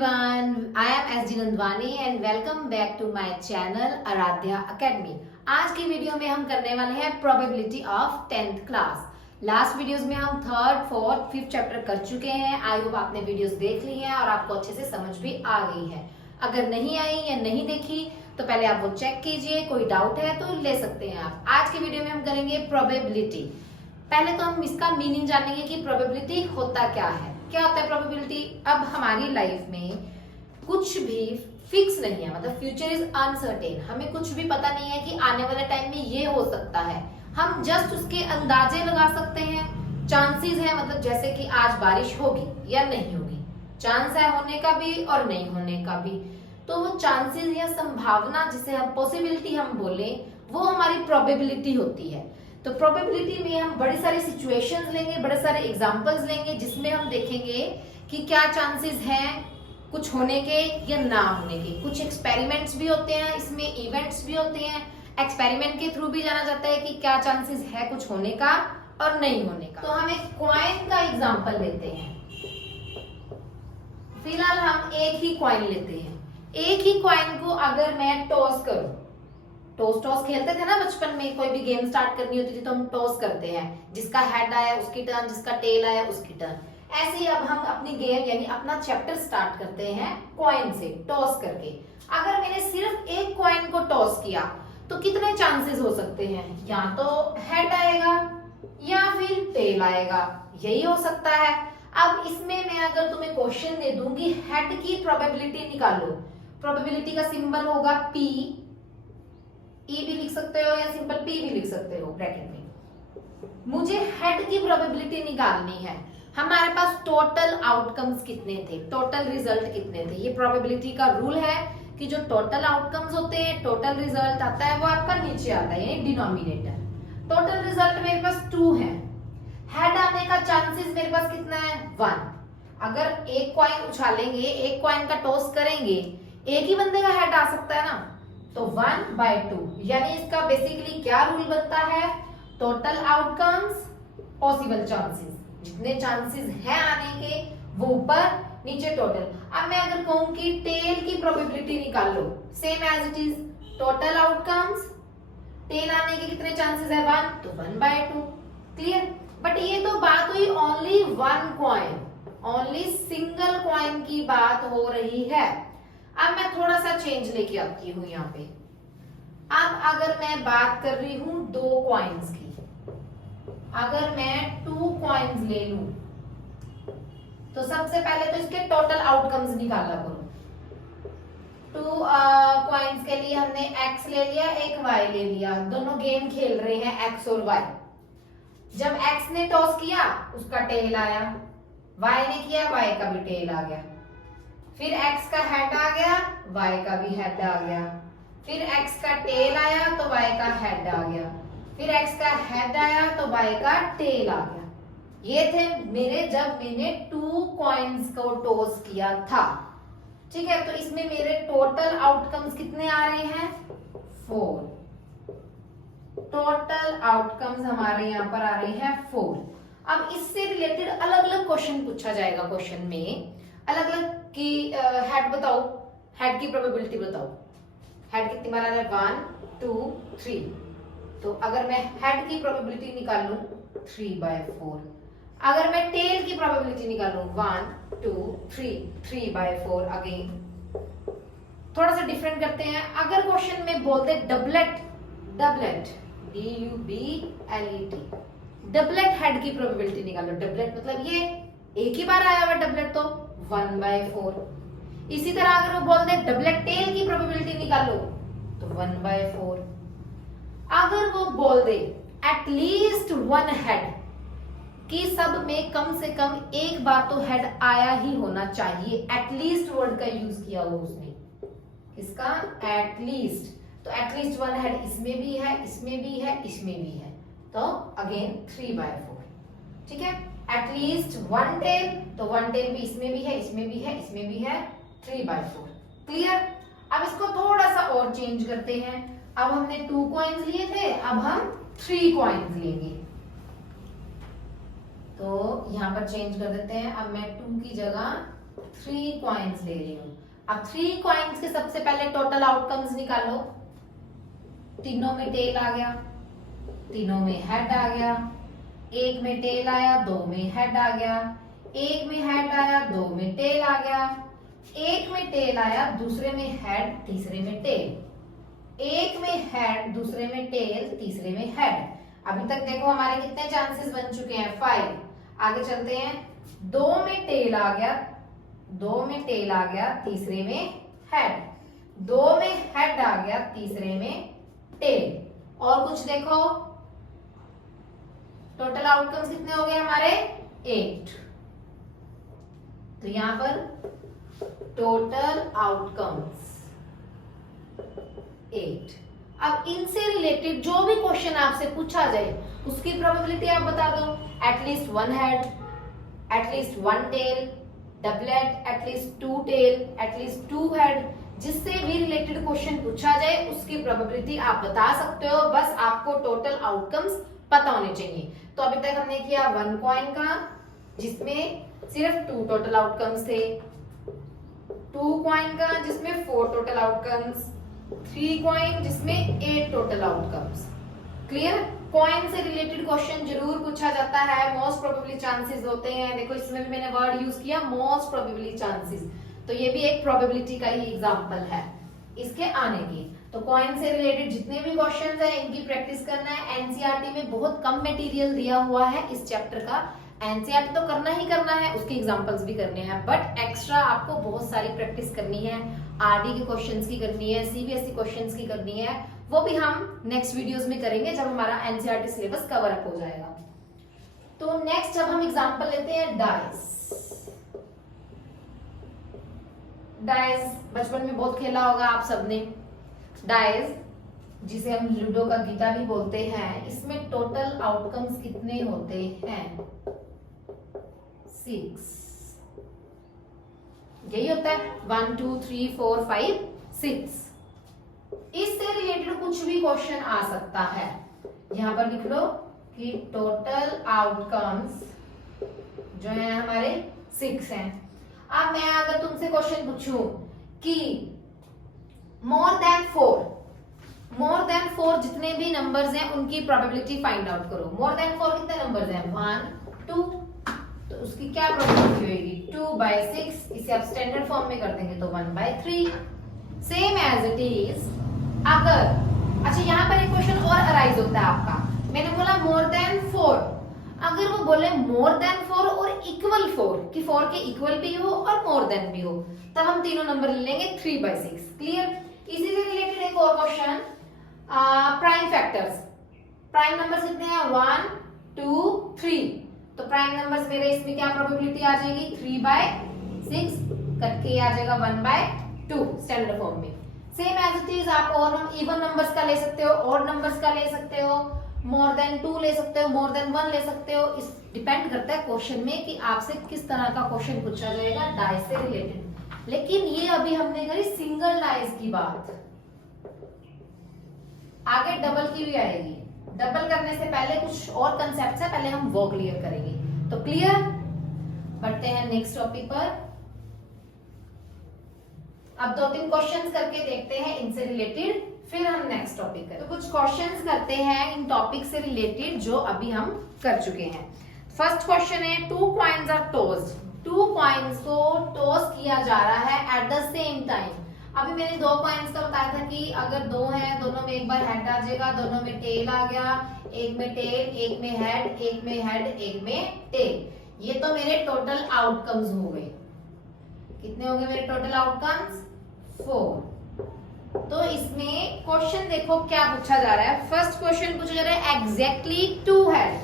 everyone, I am S. D. Nandwani and welcome back to my channel Aaradhya Academy। आज की video में हम करने वाले हैं probability of 10th class. Last videos में हम 3rd, 4th, 5th चैप्टर कर चुके हैं। आई होप आपने वीडियोस देख ली हैं और आपको अच्छे से समझ भी आ गई है। अगर नहीं आई या नहीं देखी तो पहले आप वो चेक कीजिए, कोई डाउट है तो ले सकते हैं आप। आज की वीडियो में हम करेंगे प्रोबेबिलिटी। पहले तो हम इसका मीनिंग जानेंगे कि प्रोबेबिलिटी होता क्या है। क्या होता है प्रोबेबिलिटी? अब हमारी लाइफ में कुछ भी फिक्स नहीं है, मतलब फ्यूचर इज अनसर्टेन। हमें कुछ भी पता नहीं है कि आने वाले टाइम में ये हो सकता है। हम जस्ट उसके अंदाजे लगा सकते हैं। चांसेस है, मतलब जैसे कि आज बारिश होगी या नहीं होगी, चांस है होने का भी और नहीं होने का भी। तो वो चांसेस या संभावना, जिसे हम पॉसिबिलिटी हम बोले, वो हमारी प्रोबेबिलिटी होती है। तो प्रोबेबिलिटी में हम बड़ी सारी सिचुएशंस लेंगे, बड़े सारे एग्जांपल्स लेंगे, जिसमें हम देखेंगे कि क्या चांसेस हैं कुछ होने के या ना होने के। कुछ एक्सपेरिमेंट्स भी होते हैं, इसमें इवेंट्स भी होते हैं। एक्सपेरिमेंट के थ्रू भी जाना जाता है कि क्या चांसेस है कुछ होने का और नहीं होने का। तो हम एक कॉइन का एग्जाम्पल लेते हैं। फिलहाल हम एक ही कॉइन लेते हैं। एक ही कॉइन को अगर मैं टॉस करूं, टॉस खेलते थे ना बचपन में, कोई भी गेम स्टार्ट करनी होती थी तो हम टॉस करते हैं। जिसका हेड आया उसकी टर्न, जिसका टेल आया उसकी टर्न। ऐसे ही अब हम अपनी गेम यानी अपना चैप्टर स्टार्ट करते हैं कॉइन से, टॉस करके। अगर मैंने सिर्फ एक कॉइन को टॉस किया तो कितने चांसेस हो सकते हैं? या तो हेड आएगा या फिर टेल आएगा, यही हो सकता है। अब इसमें मैं अगर तुम्हें क्वेश्चन दे दूंगी हेड की प्रोबेबिलिटी निकालो। प्रोबेबिलिटी का सिंबल होगा P, E भी लिख सकते हो या सिंपल P भी लिख सकते हो ब्रैकेट में। मुझे हेड की प्रोबेबिलिटी निकालनी है। हमारे पास टोटल आउटकम्स कितने थे, टोटल रिजल्ट कितने थे। ये प्रोबेबिलिटी का रूल है कि जो टोटल आउटकम्स होते हैं, टोटल रिजल्ट आता है, वो आपका नीचे आता है, यानी डिनोमिनेटर। टोटल रिजल्ट मेरे पास 2 है। हेड आने का चांसेस मेरे पास कितना है? 1। अगर एक कॉइन उछालेंगे, एक कॉइन का टॉस करेंगे, एक ही बंदे का हेड आ सकता है ना, तो 1/2। यानी इसका बेसिकली क्या रूल बनता है? टोटल आउटकम्स पॉसिबल चांसेस, जितने चांसेस हैं आने के वो ऊपर नीचे टोटल। अब मैं अगर कहूं कि टेल की प्रोबेबिलिटी निकाल लो, same as it is, total outcomes, tail आने के कितने चांसेस है? 1, तो 1/2। क्लियर? बट ये तो बात हुई only one coin, only single coin की बात हो रही है। अब मैं थोड़ा सा चेंज लेके आती हूँ यहाँ पे। अब अगर मैं बात कर रही हूं 2 कॉइन्स की, अगर मैं 2 कॉइन्स ले लूं तो सबसे पहले तो इसके टोटल आउटकम्स निकाला करो। 2 कॉइन्स के लिए हमने x ले लिया, एक y ले लिया। दोनों गेम खेल रहे हैं x और y। जब x ने टॉस किया उसका टेल आया, y ने किया y का भी टेल आ गया, फिर x का हेड आ गया, y का भी हेड आ गया, फिर x का टेल आया तो y का हेड आ गया, फिर x का हेड आया तो y का टेल आ गया। ये थे मेरे जब मैंने 2 कॉइन्स को टॉस किया था। ठीक है, तो इसमें मेरे टोटल आउटकम्स कितने आ रहे हैं? 4। टोटल आउटकम्स हमारे यहाँ पर आ रहे हैं 4। अब इससे रिलेटेड अलग अलग क्वेश्चन पूछा जाएगा। क्वेश्चन में अलग अलग की हेड बताओ, हेड की प्रोबेबिलिटी बताओ। हेड कितनी बार आ रहा है? 1, 2, 3। तो अगर मैं हेड की प्रोबेबिलिटी निकालूं 3/4। अगर मैं टेल की प्रोबेबिलिटी निकालूं 1, 2, 3, 3/4 अगेन। थोड़ा सा डिफरेंट करते हैं। अगर क्वेश्चन में बोलते doublet, doublet DUBLET, doublet head की प्रोबेबिलिटी निकालो। डबलेट मतलब ये एक ही बार आया हुआ डबलेट, तो 1/4। इसी तरह अगर वो बोल दे डबलेट टेल की प्रोबेबिलिटी निकालो तो 1/4। अगर वो बोल दे एटलीस्ट 1 हेड, कि सब में कम से कम एक बार तो हेड आया ही होना चाहिए, एटलीस्ट वर्ड का यूज किया हो उसने, इसका एटलीस्ट। तो एटलीस्ट 1 हेड इसमें भी है, इसमें भी है, इसमें भी है, तो अगेन 3/4। ठीक है, एटलीस्ट 1 टेल, तो 1 टेल भी इसमें भी है, इसमें भी है, इसमें भी है, 3/4। क्लियर? अब इसको थोड़ा सा और चेंज करते हैं। अब हमने 2 कॉइन्स लिए थे, अब हम 3 कॉइन्स लेंगे। तो यहां पर चेंज कर देते हैं। अब मैं 2 की जगह 3 कॉइन्स ले रही हूं। अब 3 कॉइन्स के सबसे पहले टोटल आउटकम्स निकालो। तीनों में टेल आ गया, तीनों में हेड आ गया, एक में टेल आया, 2 में हेड आ गया, एक में हेड आया, 2 में टेल आ गया, एक में टेल आया, दूसरे में हेड, तीसरे में टेल, एक में हेड, दूसरे में टेल, तीसरे में हेड। अभी तक देखो हमारे कितने चांसेस बन चुके हैं, 5। आगे चलते हैं, 2 में टेल आ गया, 2 में टेल आ गया, तीसरे में हेड, 2 में हेड आ गया, तीसरे में टेल। और कुछ देखो, टोटल आउटकम्स कितने हो गए हमारे, 8। तो यहां पर टोटल आउटकम्स 8। अब इनसे रिलेटेड जो भी क्वेश्चन आपसे पूछा जाए उसकी प्रोबेबिलिटी आप बता दो। At least 1 head, at least 1 tail, doublet, at least 2 tail, at least 2 head, जिससे भी रिलेटेड क्वेश्चन पूछा जाए उसकी प्रोबेबिलिटी आप बता सकते हो। बस आपको टोटल आउटकम्स पता होने चाहिए। तो अभी तक हमने किया 1 कॉइन का जिसमें सिर्फ 2 टोटल आउटकम्स थे, 2 कॉइन का जिसमें 4 टोटल आउटकम्स, 3 कॉइन जिसमें 8 टोटल आउटकम्स। क्लियर? कॉइन से रिलेटेड क्वेश्चन जरूर पूछा जाता है, मोस्ट प्रोबेबली चांसेस होते हैं। देखो इसमें भी मैंने वर्ड यूज किया मोस्ट प्रोबेबली चांसेस, तो ये भी एक प्रोबेबिलिटी का ही एग्जांपल है इसके आने की। तो कॉइन से रिलेटेड जितने भी क्वेश्चंस हैं इनकी प्रैक्टिस करना है। एनसीईआरटी में बहुत कम मटेरियल दिया हुआ है इस चैप्टर का। एनसीईआरटी तो करना ही करना है, उसके एग्जांपल्स भी करने हैं, बट एक्स्ट्रा आपको बहुत सारी प्रैक्टिस करनी है। आरडी के क्वेश्चंस की करनी है, सीबीएसई क्वेश्चंस की करनी है, वो भी हम नेक्स्ट वीडियोस में करेंगे जब हमारा एनसीईआरटी सिलेबस कवर अप हो जाएगा। तो नेक्स्ट अब हम एग्जांपल लेते हैं डाइस। डाइस बचपन में बहुत खेला होगा आप सबने। डाइस जिसे हम लूडो का गीता भी बोलते हैं, इसमें टोटल आउटकम्स कितने होते हैं, 6। यही होता है 1 2 3 4 5 6। इससे रिलेटेड कुछ भी क्वेश्चन आ सकता है। यहां पर लिख लो कि टोटल आउटकम्स जो है हमारे 6 हैं। अब मैं अगर तुमसे क्वेश्चन पूछूं कि मोर देन 4 जितने भी नंबर्स हैं उनकी प्रोबेबिलिटी फाइंड आउट करो। मोर देन 4 कितने नंबर्स हैं, 1 2, तो उसकी क्या प्रोबेबिलिटी होगी, 2/6। इसे आप स्टैंडर्ड फॉर्म में कर देंगे तो 1/3। सेम एज इट इज अगर, अच्छा यहाँ पर एक क्वेश्चन और अराइज होता है आपका। मैंने बोला मोर देन 4, अगर वो बोले मोर देन 4 और इक्वल 4 कि 4 के इक्वल भी हो और मोर देन भी हो, तब हम तीनों नंबर ले लेंगे 3/6। क्लियर? इसी से रिलेटेड एक और question, prime factors. Prime numbers कितने हैं, 1 2 3। तो प्राइम नंबर्स मेरे इसमें क्या प्रोबेबिलिटी आ जाएगी, 3/6 कट के आ जाएगा 1/2 स्टैंडर्ड फॉर्म में। सेम एज इट इज आप और इवन नंबर्स का ले सकते हो, ऑड नंबर्स का ले सकते हो, मोर देन 2 ले सकते हो, मोर देन 1 ले सकते हो। इस डिपेंड करता है क्वेश्चन में कि आपसे किस तरह का क्वेश्चन पूछा जाएगा डाइस से रिलेटेड। लेकिन ये अभी हमने करी सिंगल डाइस की बात, आगे डबल की भी आएगी। डबल करने से पहले कुछ और कंसेप्ट है, पहले हम वो क्लियर करेंगे। तो क्लियर? बढ़ते हैं नेक्स्ट टॉपिक पर। अब 2-3 क्वेश्चंस करके देखते हैं इनसे रिलेटेड, फिर हम नेक्स्ट टॉपिक करें। तो कुछ क्वेश्चंस करते हैं इन टॉपिक से रिलेटेड जो अभी हम कर चुके हैं। फर्स्ट क्वेश्चन है 2 कॉइन्स आर टॉस्ड। 2 कॉइन्स को टॉस किया जा रहा है एट द सेम टाइम। अभी मैंने 2 कॉइन्स का बताया था कि अगर 2 हैं, दोनों में एक बार हेड आ जाएगा, दोनों में टेल आ गया, एक में टेल, एक में हेड, एक में हेड, एक में टेल। ये तो मेरे टोटल आउटकम्स हो गए। कितने हो गए मेरे टोटल आउटकम्स, 4। तो इसमें क्वेश्चन देखो क्या पूछा जा रहा है। फर्स्ट क्वेश्चन पूछा जा रहा है एग्जैक्टली 2 हेड,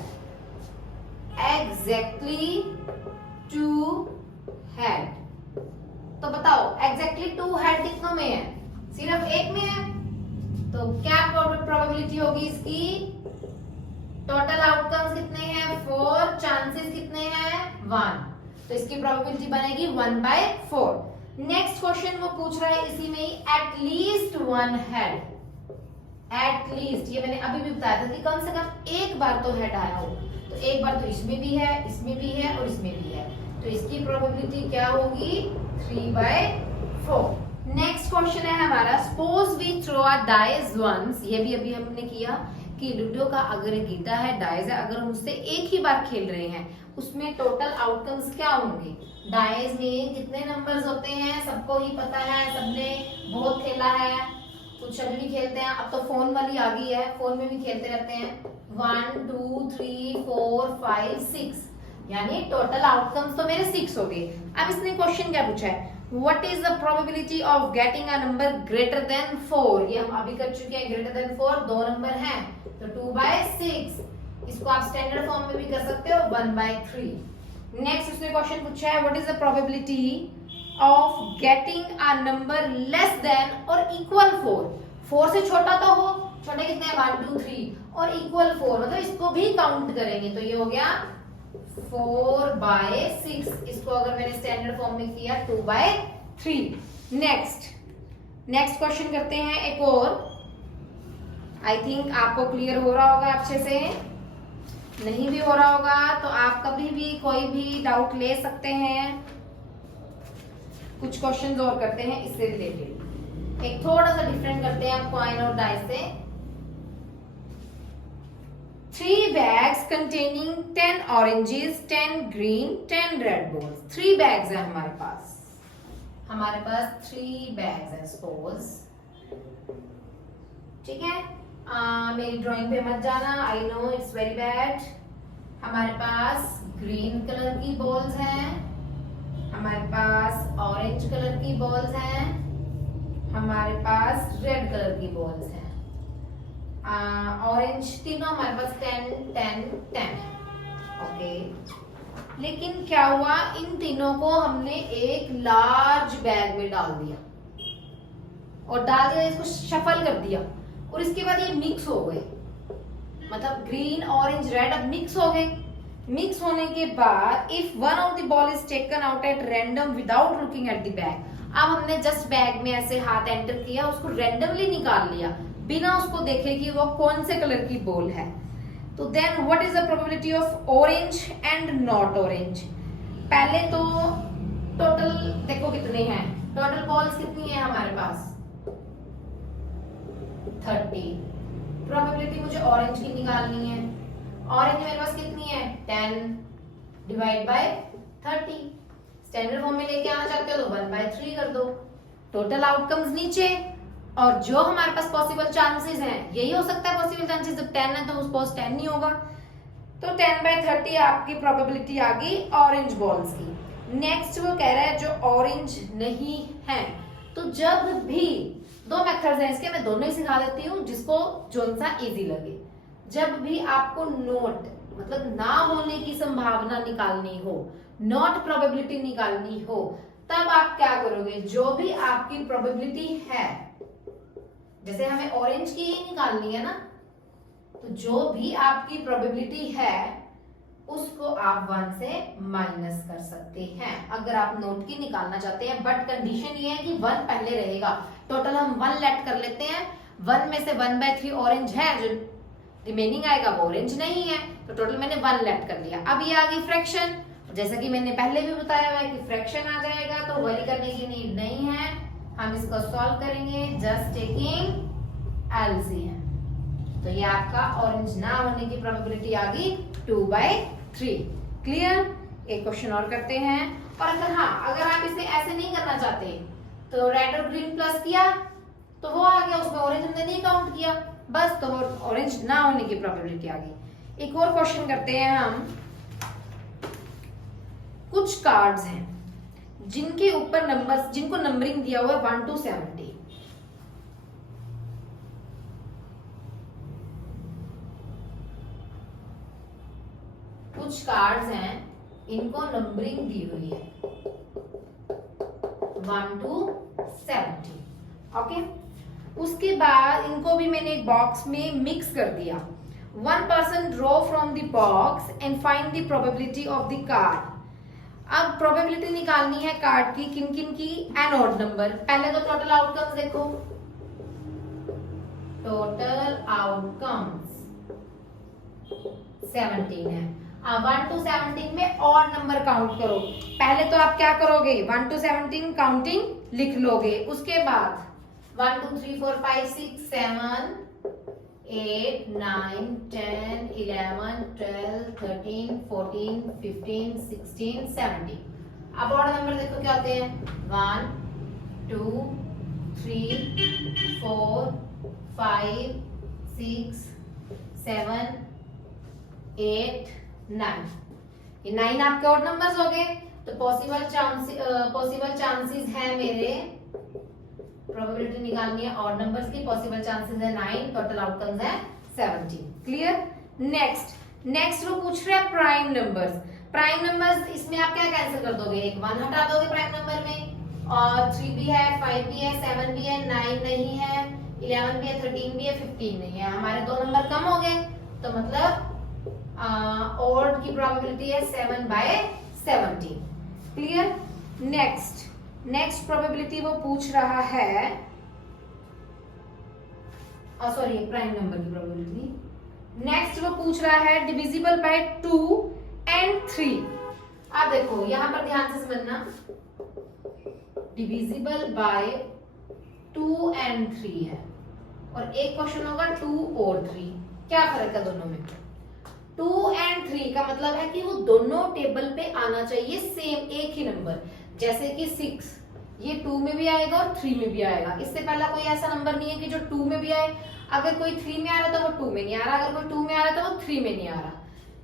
एग्जैक्टली 2 हेड। तो बताओ एग्जैक्टली 2 हेड कितनों में है, सिर्फ एक में है। तो क्या प्रोबेबिलिटी होगी इसकी, टोटल आउटकम्स कितने हैं, 4, चांसेस कितने हैं, 1। तो इसकी प्रोबेबिलिटी बनेगी 1/4। नेक्स्ट क्वेश्चन वो पूछ रहा है इसी में ही एटलीस्ट 1 हेड। एटलीस्ट ये मैंने अभी भी बताया था कि कम से कम एक बार तो हेड आया हो। तो एक बार तो इसमें भी है, इसमें भी है और इसमें भी है। तो इसकी प्रोबेबिलिटी क्या होगी 3/4। नेक्स्ट क्वेश्चन है हमारा, suppose we throw a dice once, ये भी अभी हमने किया कि लूडो का अगर एक गीता है, डाइस है, अगर हम उससे एक ही बार खेल रहे हैं उसमें टोटल आउटकम्स क्या होंगे। डाइस में कितने नंबर्स होते हैं सबको ही पता है, सबने बहुत खेला है, कुछ अभी भी खेलते हैं, अब तो फोन वाली आ गई है, फोन में भी खेलते रहते हैं। 1 2 3 4 5 6, यानी टोटल आउटकम्स तो मेरे 6 हो गए। अब इसने क्वेश्चन क्या पूछा है, what is the probability of getting a number greater than 4। ये हम अभी कर चुके हैं, ग्रेटर देन 4 दो नंबर हैं तो 2/6। इसको आप स्टैंडर्ड फॉर्म में भी कर सकते हो 1/3। नेक्स्ट उसने क्वेश्चन पूछा है, what is the probability of getting a number less than और इक्वल 4। 4 से छोटा तो हो, छोटे कितने हैं 1 2 3, और इक्वल 4 मतलब इसको भी काउंट करेंगे तो ये हो गया 4/6। इसको अगर मैंने स्टैंडर्ड फॉर्म में किया 2/3। नेक्स्ट क्वेश्चन करते हैं एक और, आई थिंक आपको क्लियर हो रहा होगा अच्छे से, नहीं भी हो रहा होगा तो आप कभी भी कोई भी डाउट ले सकते हैं। कुछ क्वेश्चंस और करते हैं इससे रिलेटेड, एक थोड़ा सा डिफरेंट करते हैं कॉइन और डाइस से। 3 bags containing 10 oranges, 10 green, 10 red balls। 3 bags है हमारे पास 3 bags है सपोज, ठीक है। मेरी ड्राइंग पे मत जाना, I know it's very bad. हमारे पास ग्रीन कलर की बॉल्स हैं, हमारे पास ऑरेंज कलर की बॉल्स हैं, हमारे पास रेड कलर की बॉल्स हैं। ऑरेंज तीनों हमारे पास 10 10 10 ओके। लेकिन क्या हुआ, इन तीनों को हमने एक लार्ज बैग में डाल दिया और डाल दिया, इसको शफल कर दिया और इसके बाद ये मिक्स हो गए, मतलब ग्रीन ऑरेंज रेड अब मिक्स हो गए। मिक्स होने के बाद if one of the ball is taken out at random without looking at the bag, अब हमने जस्ट बैग में ऐसे हाथ एंटर किया, उसको रैंडमली निकाल लिया बिना उसको देखे कि वो कौन से कलर की बॉल है, तो then what is the probability of orange and not orange. पहले तो टोटल देखो कितने हैं, टोटल बॉल्स कितनी है हमारे पास 30। प्रोबेबिलिटी मुझे ऑरेंज की निकालनी है, ऑरेंज मेरे पास कितनी है 10 डिवाइड बाय 30। स्टैंडर्ड फॉर्म में लेके आना चाहते हो तो 1/3 कर दो। टोटल आउटकम्स नीचे, और जो हमारे पास पॉसिबल चांसेस हैं यही हो सकता है पॉसिबल चांसेस, जब 10 है तो उस पास 10 नहीं होगा, तो 10/30 आपकी प्रोबेबिलिटी आ गई ऑरेंज बॉल्स की। नेक्स्ट वो कह रहा है जो ऑरेंज नहीं है, तो जब भी दो मेथड्स हैं इसके, मैं दोनों ही सिखा देती हूँ जिसको जोन सा इजी लगे। जब भी आपको नोट मतलब ना होने की संभावना निकालनी हो, नॉट प्रोबेबिलिटी निकालनी हो, तब आप क्या करोगे, जो भी आपकी प्रोबेबिलिटी है, जैसे हमें ऑरेंज की ही निकालनी है ना, तो जो भी आपकी प्रोबेबिलिटी है उसको आप 1 से माइनस कर सकते हैं अगर आप नोट की निकालना चाहते हैं। बट कंडीशन ये है कि 1 पहले रहेगा। टोटल हम 1 लेट कर लेते हैं, 1 में से 1/3 ऑरेंज है, जो रिमेनिंग आएगा वो ऑरेंज नहीं है, तो टोटल मैंने 1 लेट कर लिया। अब ये आ गई फ्रैक्शन, जैसा कि मैंने पहले भी बताया हुआ है कि फ्रैक्शन आ जाएगा तो वरी करने की नीड नहीं है, हम इसको सॉल्व करेंगे जस्ट टेकिंग एलसीएम। तो ये आपका ऑरेंज ना होने की प्रोबेबिलिटी आ गई 2/3। क्लियर। एक क्वेश्चन और करते हैं, और अगर आप इसे ऐसे नहीं करना चाहते तो रेड और ग्रीन प्लस किया तो वो आ गया, उसमें ऑरेंज हमने नहीं काउंट किया, बस तो ऑरेंज ना होने की प्रोबेबिलिटी आ गई। एक और क्वेश्चन करते हैं हम। कुछ कार्ड्स हैं जिनके ऊपर नंबर्स, जिनको नंबरिंग दिया हुआ है 1 to 70। कुछ कार्ड्स हैं इनको नंबरिंग दी हुई है 1 to 70। ओके, उसके बाद इनको भी मैंने एक बॉक्स में मिक्स कर दिया। 1 person draw from the box and find the probability of the card। अब प्रोबेबिलिटी निकालनी है कार्ड की, किन किन की, एन ऑड नंबर। पहले तो टोटल आउटकम्स देखो, टोटल आउटकम्स 17 है। 1 to 17 में ऑड नंबर काउंट करो। पहले तो आप क्या करोगे, 1 to 17 काउंटिंग लिख लोगे, उसके बाद 1 2 3 4 5 6 7 8 9 10 11 12 13 14 15 16 17। अब ऑड नंबर देखो क्या होते हैं, 1 2 3 4 5 6 7 8 9। ये 9 आपके ऑड नंबर्स हो गए। तो पॉसिबल चांसेस है मेरे, प्रोबेबिलिटी निकालनी है ऑड नंबर्स की, पॉसिबल चांसेस है 9, टोटल आउटकम्स है 17। क्लियर। नेक्स्ट वो पूछ रहे हैं प्राइम नंबर्स। प्राइम नंबर्स इसमें आप क्या कैंसिल कर दोगे, एक 1 हटा दोगे प्राइम नंबर में, और 3 भी है, 5 भी है, 7 भी है, 9 नहीं है, 11 भी है, 13 भी है, 15 नहीं है, हमारे 2 नंबर कम हो गए। तो मतलब ऑड की प्रोबेबिलिटी है 7/17। क्लियर। नेक्स्ट प्रोबेबिलिटी वो पूछ रहा है, सॉरी प्राइम नंबर की प्रोबेबिलिटी। नेक्स्ट वो पूछ रहा है डिविजिबल बाय 2 and 3। आप देखो यहां पर ध्यान से समझना, डिविजिबल बाय 2 and 3 है, और एक क्वेश्चन होगा 2 और 3, क्या फर्क है दोनों में। 2 and 3 का मतलब है कि वो दोनों टेबल पे आना चाहिए सेम, एक ही नंबर। जैसे कि 6 ये 2 में भी आएगा और 3 में भी आएगा, इससे पहला कोई ऐसा नंबर नहीं है कि जो 2 में भी आए। अगर कोई 3 में आ रहा है तो वो 2 में नहीं आ रहा, अगर कोई 2 में आ रहा है तो वो 3 में नहीं आ रहा।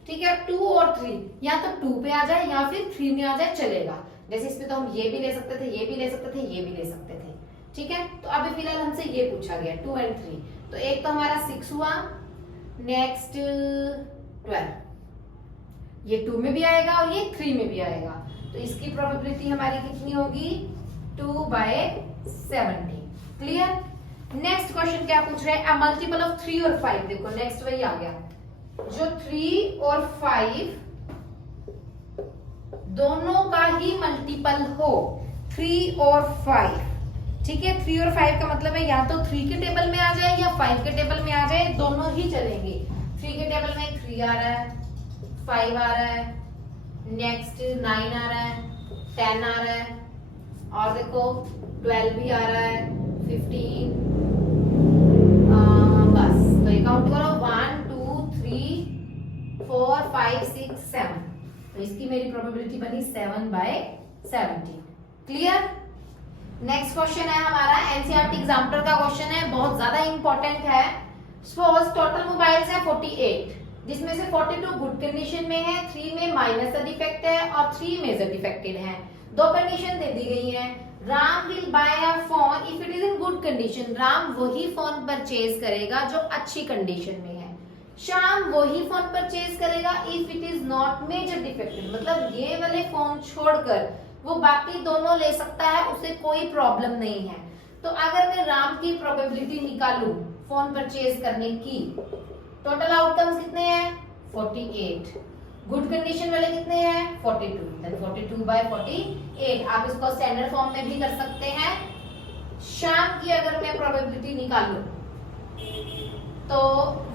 ठीक है, 2 और 3 या तो 2 पे आ जाए या फिर 3 में आ जाए, चलेगा। जैसे इसमें तो हम ये भी ले सकते थे, ये भी ले सकते थे, ये भी ले सकते थे। ठीक है, तो अभी फिलहाल हमसे ये पूछा गया 2 and 3। तो एक तो हमारा 6 हुआ, नेक्स्ट 12, ये 2 में भी आएगा और ये 3 में भी आएगा। तो इसकी प्रोबेबिलिटी हमारी कितनी होगी, 2/17। क्लियर। नेक्स्ट क्वेश्चन क्या पूछ रहे हैं, अ मल्टीपल ऑफ 3 और 5। देखो नेक्स्ट वही आ गया, जो 3 और 5 दोनों का ही मल्टीपल हो, 3 और 5। ठीक है, 3 और 5 का मतलब है या तो 3 के टेबल में आ जाए या 5 के टेबल में आ जाए, दोनों ही चलेंगे। 3 के टेबल में 3 आ रहा है, 5 आ रहा है, नेक्स्ट 9 आ रहा है, 10 आ रहा है, और देखो 12 भी आ रहा है, 15, बस। तो ये काउंट करो 1 2 3 4 5 6 7। तो इसकी मेरी प्रोबेबिलिटी बनी 7/17। क्लियर। नेक्स्ट क्वेश्चन है हमारा एनसीईआरटी एग्जाम्पल का क्वेश्चन है, बहुत ज्यादा इंपॉर्टेंट है। सपोज टोटल मोबाइल्स है 48, जिसमें से 42 गुड कंडीशन में है, 3 में माइनस द डिफेक्ट है और 3 मेजर डिफेक्टेड है। दो कंडीशन दे दी गई है। Ram will buy a phone if it is in good condition. Ram वही फोन परचेज करेगा जो अच्छी कंडीशन में है। श्याम वही फोन परचेज करेगा if it is not major defected, मतलब ये वाले फोन छोड़कर वो बाकी दोनों ले सकता है, उसे कोई प्रॉब्लम नहीं है। तो अगर मैं राम की प्रोबेबिलिटी निकालूं फोन परचेज करने की, टोटल आउटकम्स कितने हैं 48, गुड कंडीशन वाले कितने हैं 42, देन 42/48। आप इसको स्टैंडर्ड फॉर्म में भी कर सकते हैं। श्याम की अगर मैं प्रोबेबिलिटी निकालूं तो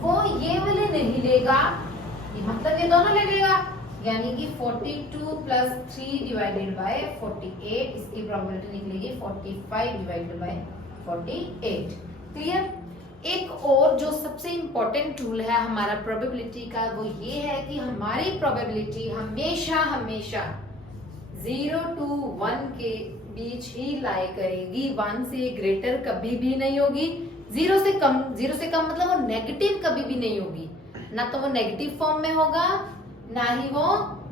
वो ये वाले नहीं लेगा, मतलब ये दोनों ले लेगा, यानी कि 42 + 3/48, इसकी प्रोबेबिलिटी निकलेगी 45/48। क्लियर। एक और जो सबसे इंपॉर्टेंट रूल है हमारा प्रोबेबिलिटी का, वो ये है कि हमारी प्रोबेबिलिटी हमेशा 0 to 1 के बीच ही लाई करेगी, 1 से ग्रेटर कभी भी नहीं होगी। 0 से कम मतलब वो नेगेटिव कभी भी नहीं होगी, ना तो वो नेगेटिव फॉर्म में होगा, ना ही वो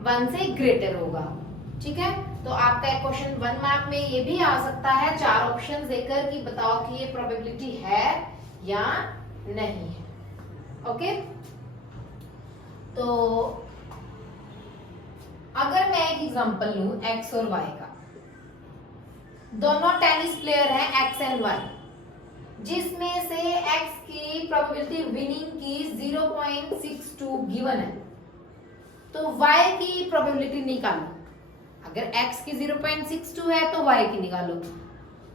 1 से ग्रेटर होगा। ठीक है, तो आपका क्वेश्चन 1 मार्क में ये भी आ सकता है 4 ऑप्शन देकर कि बताओ कि ये प्रोबेबिलिटी है या नहीं है। ओके, तो अगर मैं एक एग्जांपल लूं x और y का, दोनों टेनिस प्लेयर हैं x एंड y, जिसमें से x की प्रोबेबिलिटी विनिंग की 0.62 गिवन है, तो y की प्रोबेबिलिटी निकालो। अगर x की 0.62 है तो y की निकालो।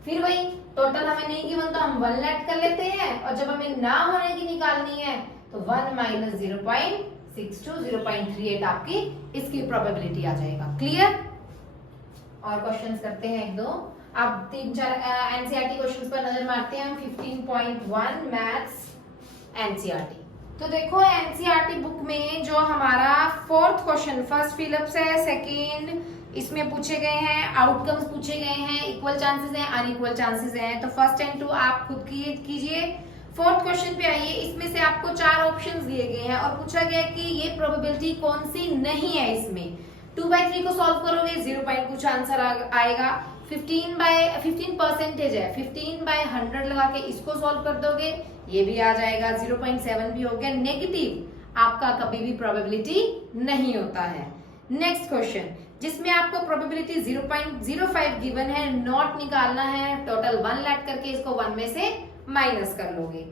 फिर वही टोटल हमें नहीं गिवन तो हम 1 ऐड कर लेते हैं, और जब हमें ना होने की निकालनी है तो 1 - 0.62 62 0.38 आपकी इसकी प्रोबेबिलिटी आ जाएगा। क्लियर? और क्वेश्चंस करते हैं एक दो। अब 3-4 एनसीईआरटी क्वेश्चंस पर नजर मारते हैं हम। 15.1 मैथ्स एनसीईआरटी। तो देखो एनसीईआरटी बुक में जो हमारा फोर्थ क्वेश्चन फर्स्ट फिलिप्स है, सेकेंड इसमें पूछे गए हैं, आउटकम्स पूछे गए हैं, इक्वल चांसेस हैं, अनइक्वल चांसेस हैं। तो फर्स्ट एंड टू आप खुद कीजिए। फोर्थ क्वेश्चन पे आइए। इसमें से आपको 4 ऑप्शंस दिए गए हैं और पूछा गया कि ये प्रोबेबिलिटी कौन सी नहीं है इसमें। 2/3 को सॉल्व करोगे 0 पॉइंट कुछ आंसर आएगा। 15% है, 15/100 लगा के इसको सॉल्व कर दोगे, ये भी आ जाएगा। 0.7 भी हो गया। नेगेटिव आपका कभी भी प्रोबेबिलिटी नहीं होता है। नेक्स्ट क्वेश्चन जिसमें आपको प्रोबेबिलिटी 0.05 गिवन है, नॉट निकालना है। टोटल 1 लैट करके इसको 1 में से माइनस कर लोगे।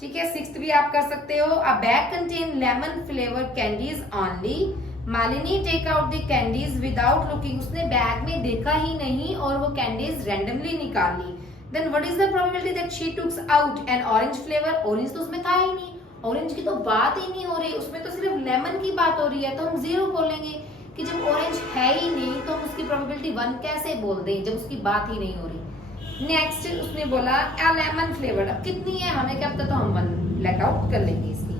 ठीक है। 6th भी आप कर सकते हो। A bag contain lemon flavour candies only. Malini take out the candies without looking. उसने बैग में देखा ही नहीं और वो कैंडीज रैंडमली निकाल ली। Then what is the probability that she tooks out an orange flavour. Orange तो उसमें था ही नहीं, ऑरेंज की तो बात ही नहीं हो रही, उसमें तो सिर्फ लेमन की बात हो रही है। तो हम 0 बोलेंगे कि जब ऑरेंज है ही नहीं तो हम उसकी प्रोबेबिलिटी 1 कैसे बोल दें जब उसकी बात ही नहीं हो रही। नेक्स्ट उसने बोला ए लेमन फ्लेवर। अब कितनी है हमें क्या पता, तो हम 1 लेट आउट कर लेंगे इसकी।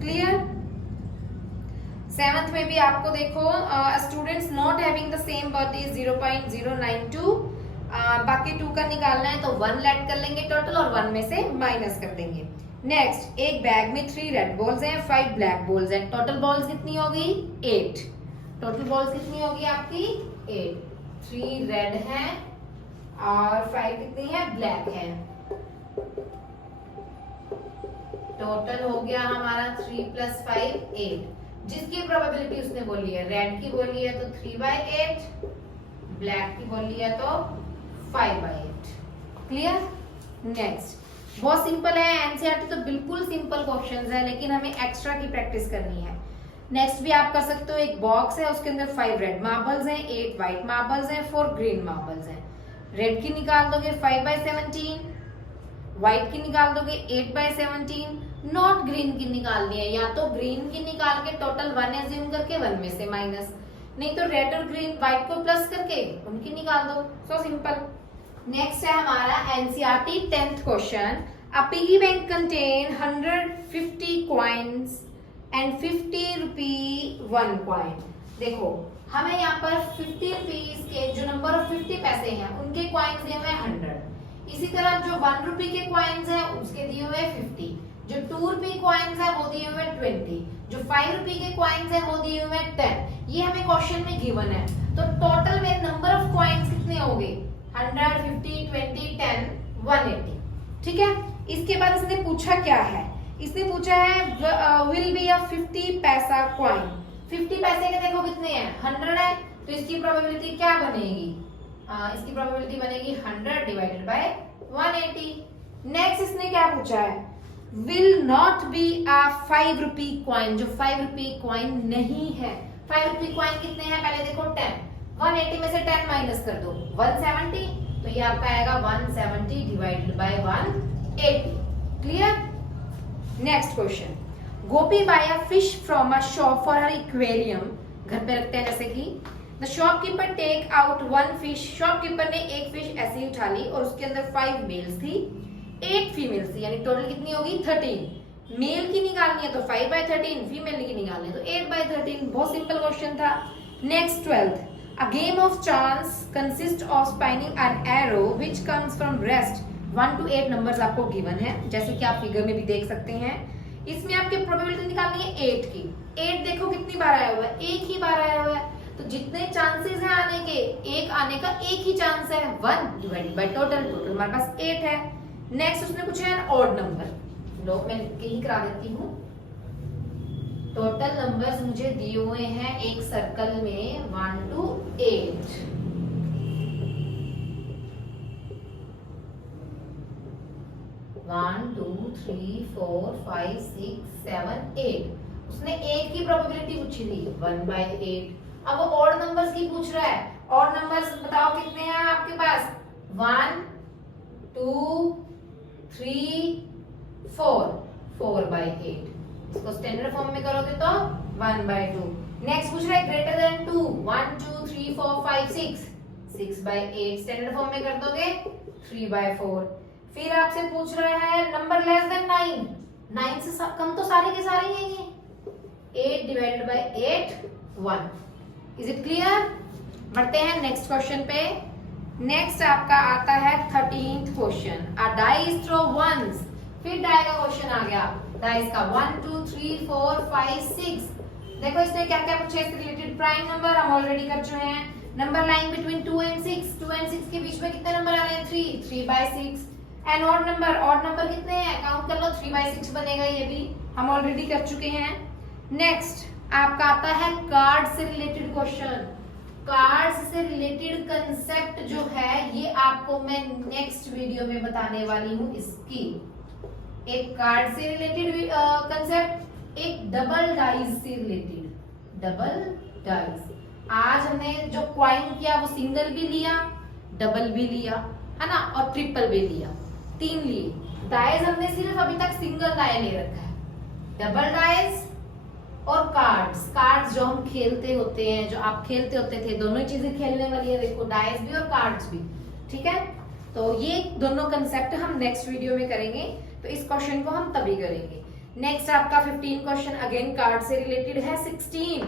क्लियर? 7th में भी आपको देखो students not having the same birthday 0.092। बाकी 2 का निकालना है तो 1 लेट कर लेंगे टोटल और 1 में से माइनस कर देंगे। नेक्स्ट एक बैग में 3 रेड बॉल्स हैं, 5 ब्लैक बॉल्स हैं। टोटल बॉल्स कितनी होगी? 8। टोटल बॉल्स कितनी होगी आपकी? 8। 3 रेड हैं और 5 कितनी है? ब्लैक है। टोटल हो गया हमारा 3 + 5 8। जिसकी प्रोबेबिलिटी उसने बोली है, रेड की बोली है तो 3/8, ब्लैक की बोली है तो 5/8। क्लियर? नेक्स्ट बहुत सिंपल है। एनसीईआरटी तो बिल्कुल सिंपल क्वेश्चंस है, लेकिन हमें एक्स्ट्रा की प्रैक्टिस करनी है। नेक्स्ट भी आप कर सकते हो। एक बॉक्स है, उसके अंदर 5 रेड मार्बल्स हैं, 8 व्हाइट मार्बल्स हैं, 4 ग्रीन मार्बल्स हैं। रेड की निकाल दोगे 5/17, व्हाइट की निकाल दोगे 8/17, नॉट ग्रीन की निकालनी है। या तो ग्रीन की निकाल के टोटल 1 एज्यूम करके 1 में से माइनस, नहीं तो रेड और ग्रीन व्हाइट को प्लस करके उनकी निकाल दो। So simple. नेक्स्ट है हमारा NCERT 10th question. A piggy bank contain 150 coins and 50 rupee 1 coin. देखो हमें यहाँ पर 50 रुपीज के जो नंबर ऑफ 50 पैसे हैं उनके कॉइन्स दिए हुए 100। इसी तरह जो 1 रुपी के कॉइन्स हैं उसके दिए हुए 50। जो 2 रुपी कॉइन्स है वो दिए हुए 20। जो 5 रुपी के कॉइन्स है वो दिए हुए 10। ये हमें क्वेश्चन में गिवन है। तो टोटल मेरे नंबर ऑफ कॉइन्स कितने होंगे? 100, 50, 20, 10, 180। ठीक है। इसके बाद इसने पूछा क्या है? इसने पूछा है विल बी अ 50 पैसा कॉइन। 50 पैसे के देखो कितने हैं? 100 है, तो इसकी प्रोबेबिलिटी क्या बनेगी? इसकी प्रोबेबिलिटी बनेगी 100 डिवाइडेड बाय 180। नेक्स्ट इसने क्या पूछा है? Will not be a 5 rupee coin. जो 5 रुपी कॉइन नहीं है। 5 रुपी कॉइन कितने हैं? पहले देखो 10। 180 में से 10 माइनस कर दो 170, तो ये आपका आएगा 170 divided by 180। Clear? Next question. Gopi buy a fish from a shop for her aquarium. घर पे रखते हैं जैसे कि। The shopkeeper take out 1 fish. Shopkeeper ने एक फिश ऐसे ही उठा ली और उसके अंदर 5 मेल्स थी, 8 फीमेल्स थी, यानी टोटल कितनी होगी? 13। मेल की निकालनी है तो 5/13, फीमेल की निकालनी है तो 8/13। बहुत सिंपल क्वेश्चन था। Next 12th। A game of chance consists of spinning an arrow which comes from rest। 1 to 8 numbers आपको गिवन है, जैसे कि आप फिगर में भी देख सकते हैं। इसमें आपकी प्रोबेबिलिटी निकालनी है 8 की। 8 देखो कितनी बार आया हुआ है? एक ही बार आया हुआ है। तो जितने चांसेस हैं आने के, एक आने का एक ही चांस है, 1 डिवाइडेड बाय टोटल। टोटल हमारे पास 8 है। नेक्स्ट उसने पूछा है ऑड नंबर। लो मैं यही करा देती हूँ। टोटल नंबर्स मुझे दिए हुए हैं एक सर्कल में 1 to 8। 1 2 3 4 5 6 7 8। उसने 8 की प्रोबेबिलिटी पूछी थी 1/8। अब वो ऑड नंबर्स की पूछ रहा है। ऑड नंबर्स बताओ कितने हैं आपके पास? 1 2 3 4। 4/8। इसको स्टैंडर्ड फॉर्म में करोगे तो 1/2। नेक्स्ट पूछ रहा है ग्रेटर देन 2, 1 2 3 4 5 6, 6/8 स्टैंडर्ड फॉर्म में कर दोगे 3/4। फिर आपसे पूछ रहा है नंबर लेस देन 9, 9 से कम तो सारे के सारे ही हैं ये, 8 divided by 8 1। Is it clear? बढ़ते हैं नेक्स्ट क्वेश्चन पे। नेक्स्ट आपका आता है 13th question, a dice throw once. फिर डाई का क्वेश्चन आ गया, डाइस का 1 2 3 4 5 6। देखो इसने क्या क्या पूछा, इससे रिलेटेड प्राइम नंबर हम ऑलरेडी कर चुके हैं। Number line between 2 and 6, 2 and 6 के बीच में कितने नंबर आ रहे हैं? 3, 3/6। एंड ऑड नंबर कितने हैं? काउंट कर लो, 3/6 बनेगा, ये भी हम ऑलरेडी कर चुके हैं। नेक्स्ट आपका आता है कार्ड से रिलेटेड क्वेश्चन। कार्ड से रिलेटेड कंसेप्ट जो है ये आपको मैं नेक्स्ट वीडियो में बताने वाली हूँ। इसकी एक कार्ड से रिलेटेड कंसेप्ट, एक डबल डाइस से रिलेटेड। डबल डाइस, आज हमने जो क्वाइन किया वो सिंगल भी लिया, डबल भी लिया, है ना, और ट्रिपल भी लिया, 3 लिए। डाइस हमने सिर्फ अभी तक सिंगल डाई ले रखा है। डबल डाइस और कार्ड्स जो हम खेलते होते हैं, जो आप खेलते होते थे, दोनों ही चीजें खेलने वाली है। देखो डाइस भी और कार्ड्स भी, ठीक है। तो ये दोनों कंसेप्ट हम नेक्स्ट वीडियो में करेंगे, तो इस क्वेश्चन को हम तभी करेंगे। नेक्स्ट आपका 15 क्वेश्चन अगेन कार्ड से रिलेटेड है। 16,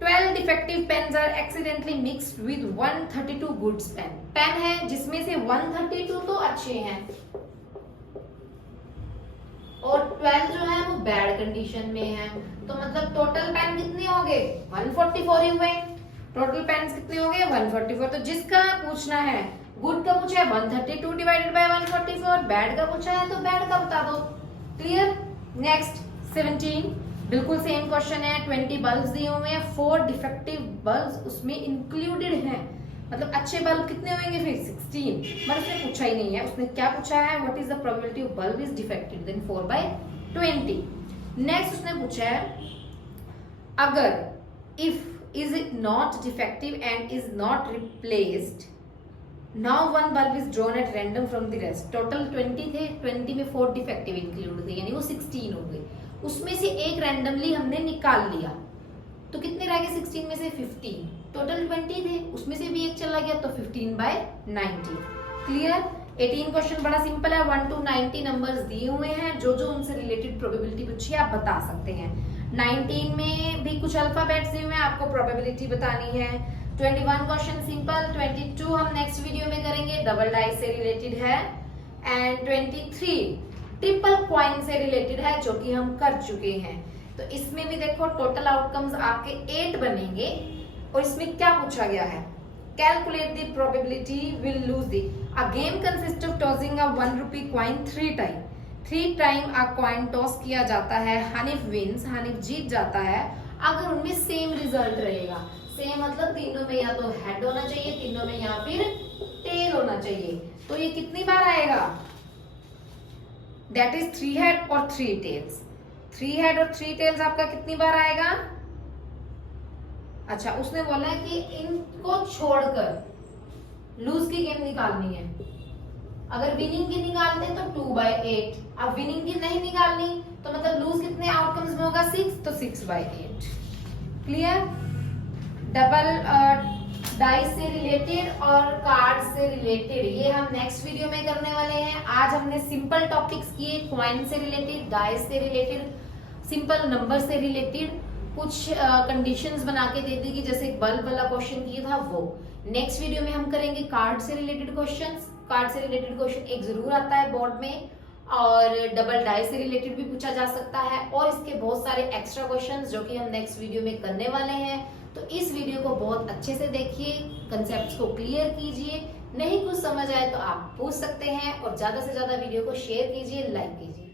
12 defective pens are accidentally mixed with 132 goods pen. Pen है जिसमें से 132 तो अच्छे हैं और 12 जो है वो बैड कंडीशन में है। तो मतलब टोटल पेन कितने हो गए? 144 ही हुए। टोटल पेन्स कितने हो गए? 144। तो जिसका पूछना है, गुड का पूछा है 132 डिवाइडेड बाय 144, बैड का पूछा है तो बैड का बता दो। क्लियर? नेक्स्ट 17, बिल्कुल सेम क्वेश्चन है। 20 बल्ब्स दिए हुए हैं, 4 डिफेक्टिव बल्ब्स उसमें इंक्लूडेड हैं। मतलब अच्छे बल्ब कितने होंगे फिर? 16। पर उसने पूछा ही नहीं है। उसने क्या पूछा है? What is the probability of bulb is defective? Then 4/20। Next उसने पूछा है अगर if is it not defective and is not replaced, now 1 bulb is drawn at random from the rest. Total 20 थे, 20 में 4 डिफेक्टिव इंक्लूड थे, यानी वो 16 हो गए। उसमें से एक रैंडमली हमने निकाल लिया, तो कितने रह गए? 16 में से 15। टोटल 20 थे, उसमें से भी एक चला गया, तो 15/90। क्लियर? 18 क्वेश्चन बड़ा सिंपल है। 1 to 90 नंबर्स दिए हुए हैं, जो जो उनसे रिलेटेड प्रोबेबिलिटी पूछी आप बता सकते हैं। 19 में भी कुछ अल्फाबेट्स दिए हुए हैं, आपको प्रोबेबिलिटी बतानी है। 21 क्वेश्चन सिंपल। 22 हम नेक्स्ट वीडियो में करेंगे, डबल डाइस से रिलेटेड है। एंड 23 ट्रिपल क्वाइन से रिलेटेड है, जो कि हम कर चुके हैं। तो इसमें भी देखो टोटल आउटकम्स आपके 8 बनेंगे। और इसमें क्या पूछा गया है? Calculate the probability will lose the a game consist of tossing a 1 rupee coin 3 time a coin toss किया जाता है। हनीफ विंस, हनीफ जीत जाता है अगर उनमें सेम रिजल्ट रहेगा। सेम मतलब तीनों में या तो हेड होना चाहिए, तीनों में या फिर टेल होना चाहिए। तो ये कितनी बार आएगा? दैट इज 3 हेड और 3 टेल्स। 3 हेड और 3 टेल्स आपका कितनी बार आएगा? अच्छा, उसने बोला है कि इनको छोड़कर लूज की गेम निकालनी है। अगर विनिंग की निकालते हैं तो 2/8। अब विनिंग की नहीं निकालनी तो मतलब लूज कितने आउटकम्स में होगा? 6, तो 6/8। क्लियर? डबल डाइस से रिलेटेड और कार्ड से रिलेटेड ये हम नेक्स्ट वीडियो में करने वाले हैं। आज हमने सिंपल टॉपिक्स किए, क्वाइन से रिलेटेड, डाइस से रिलेटेड, सिंपल नंबर से रिलेटेड, कुछ कंडीशंस बना के दे देगी, जैसे बल्ब वाला क्वेश्चन किया था वो। नेक्स्ट वीडियो में हम करेंगे कार्ड से रिलेटेड क्वेश्चंस। कार्ड से रिलेटेड क्वेश्चन एक जरूर आता है बोर्ड में, और डबल डाई से रिलेटेड भी पूछा जा सकता है, और इसके बहुत सारे एक्स्ट्रा क्वेश्चंस जो कि हम नेक्स्ट वीडियो में करने वाले हैं। तो इस वीडियो को बहुत अच्छे से देखिए, कंसेप्ट्स को क्लियर कीजिए। नहीं कुछ समझ आए तो आप पूछ सकते हैं, और ज्यादा से ज्यादा वीडियो को शेयर कीजिए, लाइक कीजिए।